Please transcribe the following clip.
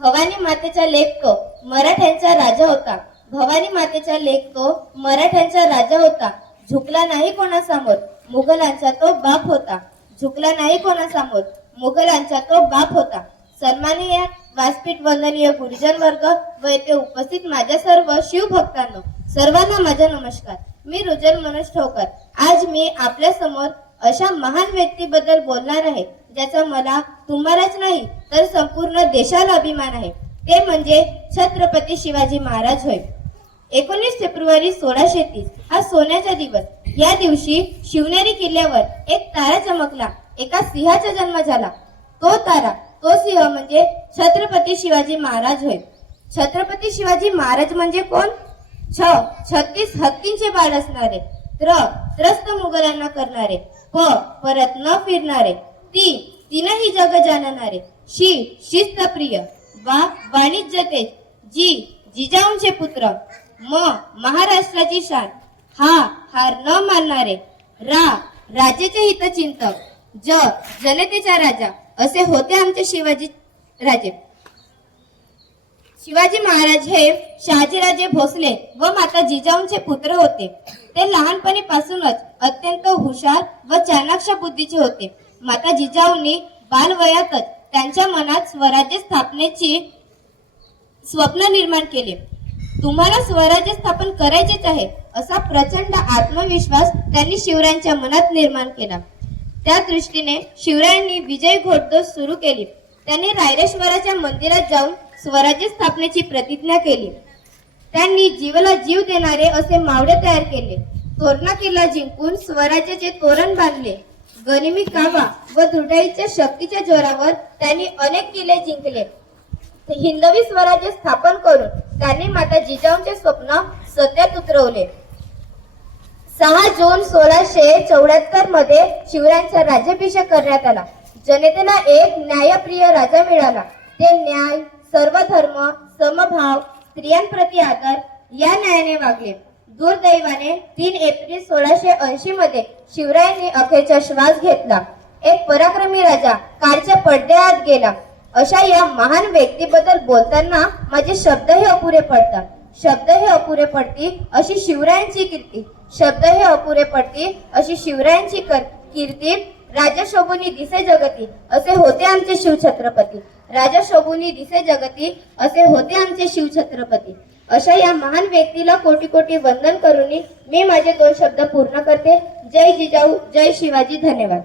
भवानी मातेचा लेक तो मराठ्यांचा राजा होता. भवानी मातेचा लेक तो मराठ्यांचा राजा होता. झुकला नाही कोणासमोर, मुघलांचा तो बाप होता. झुकला नाही कोणासमोर, मुघलांचा तो बाप होता. सन्माननीय व्यासपीठ वंदनीय गुरुजन वर्ग व येथे उपस्थित माझ्या सर्व शिवभक्तांनो, सर्वांना माझा नमस्कार. मी रुजल मनोज ठोकर. आज मी आपल्या समोर अशा महान व्यक्तीबद्दल बोलणार आहे ज्याचा मला तुम्हालाच नाही तर संपूर्ण देशाला अभिमान आहे. ते म्हणजे छत्रपती शिवाजी महाराज होय. 19 फेब्रुवारी 1630 हा सोन्याचा दिवस. या दिवशी शिवनेरी किल्ल्यावर एक तारा चमकला. एका सिंहाचा जन्म झाला. तो तारा, तो सिंह म्हणजे छत्रपती शिवाजी महाराज होय. छत्रपती शिवाजी महाराज म्हणजे कोण? 36 हत्तींचे बाळ असणारे, त्रस्त मुघलांना करणारे, परत न फिरणारे, तीनही जग जाणणारे, शिस्तप्रिय, वाणिज्य तेज, जिजाऊंचे पुत्र, महाराष्ट्राची शान, हार न मानणारे, राजेचे हितचिंतक, जनतेचा राजा असे होते आमचे शिवाजी राजे. शिवाजी महाराज हे शहाजीराजे भोसले व माता जिजाऊंचे पुत्र होते. ते लहानपणीपासूनच अत्यंत हुशार व चाणाक्ष बुद्धीचे होते. माता जिजाऊंनी बालवयातच त्यांच्या मनात स्वराज्य स्थापनेची स्वप्न निर्माण केले. तुम्हाला स्वराज्य स्थापन करायचेच आहे असा प्रचंड आत्मविश्वास त्यांनी शिवरायांच्या मनात निर्माण केला. त्या दृष्टीने शिवरायांनी विजय घोडदौड सुरू केली. त्यांनी रायरेश्वराच्या मंदिरात जाऊन स्वराज्य स्थापनेची प्रतिज्ञा केली. त्यांनी जीवाला जीव देणारे असे मावळे तयार केले. तोरणा किल्ला जिंकून स्वराज्याचे तोरण बांधले. गनिमी कावा व दृढाईच्या शक्तीच्या जोरावर त्यांनी अनेक किल्ले जिंकले. हिंदवी स्वराज्य स्थापन करून त्यांनी माता जिजाऊंचे स्वप्न सत्यात उतरवले. 6 जून 1674 मध्ये शिवरायांचा राज्याभिषेक करण्यात आला. जनतेला एक न्यायप्रिय राजा मिळाला. ते न्याय, सर्वधर्म, समभाव, स्त्रियांप्रती आदर या न्यायाने वागले. दुर्दैवाने 3 एप्रिल 1680 मध्ये शिवरायांनी अखेरचा श्वास घेतला. एक पराक्रमी राजा कारच्या पडद्याआत गेला. अशा या महान व्यक्तीबद्दल बोलताना माझे शब्द हे अपुरे पडतात. शब्द हे अपुरे पडतील अशी शिवरायांची कीर्ती. शब्द हे अपुरे पडतील अशी शिवरायांची कीर्ती. राजा शोभूनी दिसे जगती असे होते आमचे शिवछत्रपती. राजा शोभूनी दिसे जगती असे होते आमचे शिवछत्रपती. अशा या महान व्यक्तीला कोटी कोटी वंदन करून मी माझे 2 शब्द पूर्ण करते. जय जिजाऊ, जय शिवाजी. धन्यवाद.